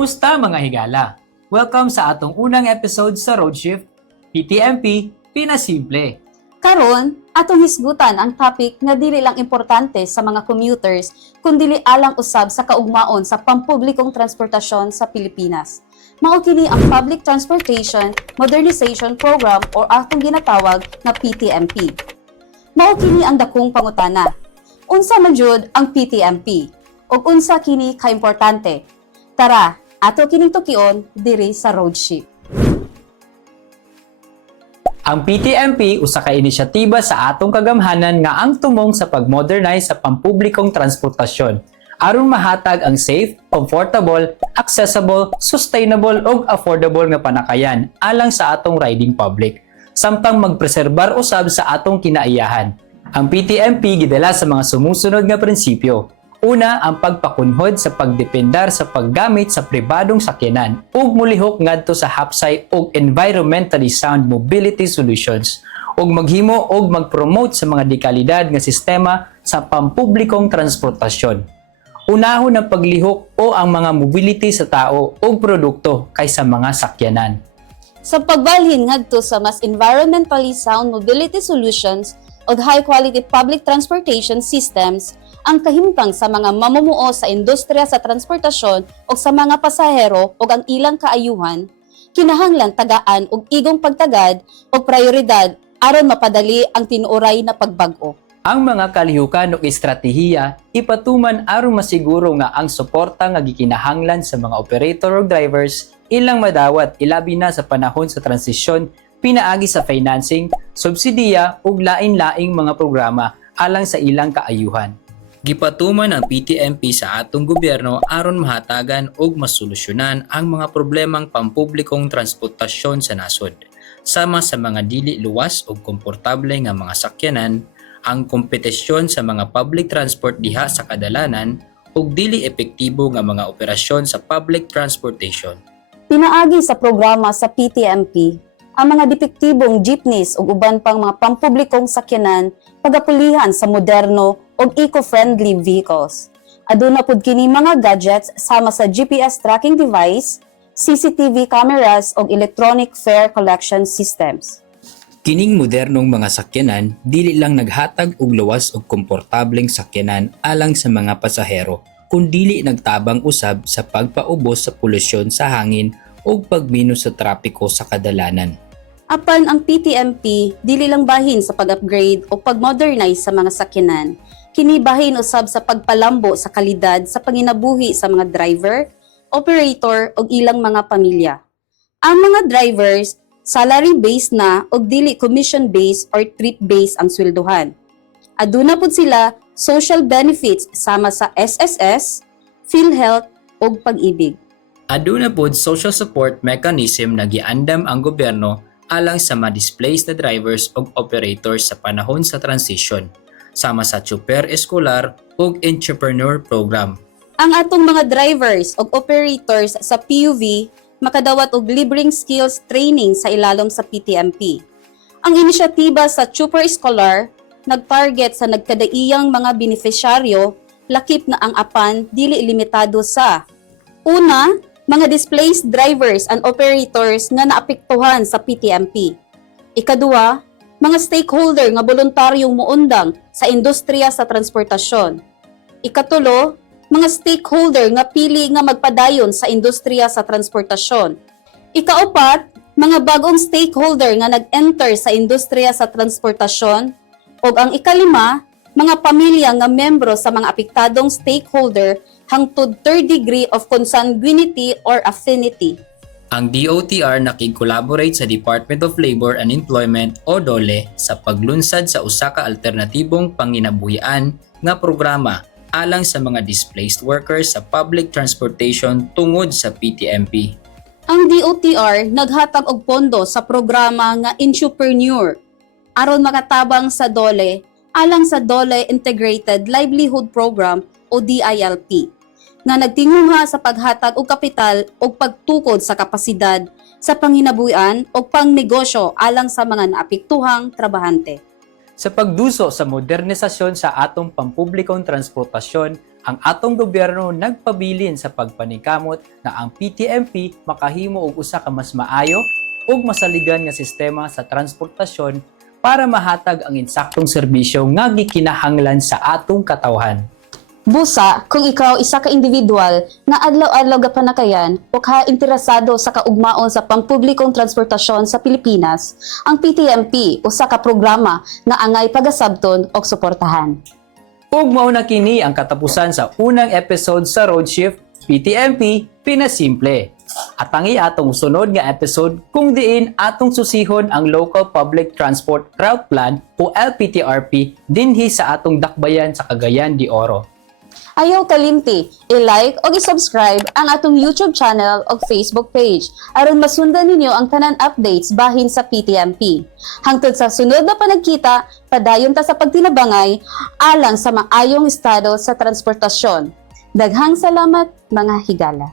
Kumusta mga higala? Welcome sa atong unang episode sa Roadshift, PTMP, Pinasimple. Karon, atong hisgutan ang topic nga dili lang importante sa mga commuters, kundi alang usab sa kaugmaon sa pampublikong transportasyon sa Pilipinas. Mao kini ang Public Transportation Modernization Program o atong ginatawag na PTMP. Mao kini ang dakong pangutana. Unsa man jud ang PTMP? Ug unsa kini kaimportante? Tara, ato kining tukion diri sa Roadshift. Ang PTMP usa ka inisyatiba sa atong kagamhanan nga ang tumong sa pag-modernize sa pampublikong transportasyon aron mahatag ang safe, comfortable, accessible, sustainable ug affordable nga panakayan alang sa atong riding public samtang magpreserbar usab sa atong kinaiyahan. Ang PTMP gidala sa mga sumusunod nga prinsipyo. Una, ang pagpakunhod sa pagdependar sa paggamit sa pribadong sakyanan ug mulihok ngadto sa hapsay ug environmentally sound mobility solutions ug maghimo ug magpromote sa mga dekalidad nga sistema sa pampublikong transportasyon. Unahon ang paglihok o ang mga mobility sa tao ug produkto kaysa mga sakyanan. Sa pagbalhin ngadto sa mas environmentally sound mobility solutions ug high-quality public transportation systems, ang kahimtang sa mga mamumuo sa industriya sa transportasyon o sa mga pasahero o ang ilang kaayuhan, kinahanglan tagaan og igong pagtagad o prioridad aron mapadali ang tinuoray na pagbag-o. Ang mga kalihukan ug estratehiya ipatuman aron masiguro nga ang suporta nga gikinahanglan sa mga operator ug drivers ilang madawat ilabi na sa panahon sa transisyon pinaagi sa financing, subsidiya ug lain-laing mga programa alang sa ilang kaayuhan. Gipatuman ang PTMP sa atong gobyerno aron mahatagan ug masolusyonan ang mga problemang pampublikong transportasyon sa nasod. Sama sa mga dili luwas ug komportable nga mga sakyanan, ang kompetisyon sa mga public transport diha sa kadalanan ug dili epektibo nga mga operasyon sa public transportation. Pinaagi sa programa sa PTMP, ang mga depektibong jeepneys ug uban pang mga pampublikong sakyanan pagapulihan sa moderno ug eco-friendly vehicles. Aduna pud kini mga gadgets sama sa GPS tracking device, CCTV cameras ug electronic fare collection systems. Kining modernong mga sakyanan dili lang naghatag og luwas ug komportableng sakyanan alang sa mga pasahero, kundi nagtabang usab sa pagpaubos sa polusyon sa hangin ug pagminos sa trapiko sa kadalanan. Apan ang PTMP dili lang bahin sa pag-upgrade o pag-modernize sa mga sakyanan, kini bahin usab sa pagpalambo sa kalidad sa panginabuhi sa mga driver, operator ug ilang mga pamilya. Ang mga drivers salary-based na o dili commission-based or trip-based ang sweldohan. Aduna pud sila social benefits sama sa SSS, PhilHealth ug Pag-ibig. Aduna pod social support mechanism na giandam ang gobyerno alang sa mga displaced na drivers ug operators sa panahon sa transition, sama sa Chuper Escolar ug Entrepreneur Program. Ang atong mga drivers ug operators sa PUV makadawat og libreng skills training sa ilalom sa PTMP. Ang inisyatiba sa Chuper Escolar nagtarget sa nagkadaiyang mga beneficiaryo, lakip na ang apan dili limitado sa una, mga displaced drivers and operators nga naapektuhan sa PTMP. Ikaduha, mga stakeholder nga voluntaryong muundang sa industriya sa transportasyon. Ikatulo, mga stakeholder nga pili nga magpadayon sa industriya sa transportasyon. Ikaupat, mga bagong stakeholder nga nag-enter sa industriya sa transportasyon. Ug ang ikalima, mga pamilya nga membro sa mga apektadong stakeholder hangtod third degree of consanguinity or affinity. Ang DOTR nakig-collaborate sa Department of Labor and Employment o DOLE sa paglunsad sa usa ka alternatibong panginabuhian nga programa alang sa mga displaced workers sa public transportation tungod sa PTMP. Ang DOTR naghatag og pondo sa programa nga Entrepreneur aron makatabang sa DOLE alang sa DOLE Integrated Livelihood Program o DILP nga nagtinguha sa paghatag og kapital o pagtukod sa kapasidad sa panginabuhian o pangnegosyo alang sa mga naapektuhang trabahante. Sa pagduso sa modernisasyon sa atong pampublikong transportasyon, ang atong gobyerno nagpabilin sa pagpanikamot na ang PTMP makahimo og usa ka mas maayo ug masaligan nga sistema sa transportasyon para mahatag ang insaktong serbisyo nga gikinahanglan sa atong katawhan. Busa, kung ikaw isa ka individual nga adlaw-adlaw gapanakayan o ka interesado sa kaugmaon sa pampublikong transportasyon sa Pilipinas, ang PTMP usa ka programa nga angay pagasabton og suportahan. Ug mao na kini ang katapusan sa unang episode sa Roadshift PTMP Pinasimple. At ang atong sunod nga episode kung diin atong susihon ang Local Public Transport Route Plan o LPTRP dinhi sa atong dakbayan sa Cagayan de Oro. Ayaw kalimti, i-like o i-subscribe ang atong YouTube channel o Facebook page aron masundan ninyo ang tanan updates bahin sa PTMP. Hangtod sa sunod na panagkita, padayon ta sa pagtinabangay alang sa maayong estado sa transportasyon. Daghang salamat mga higala.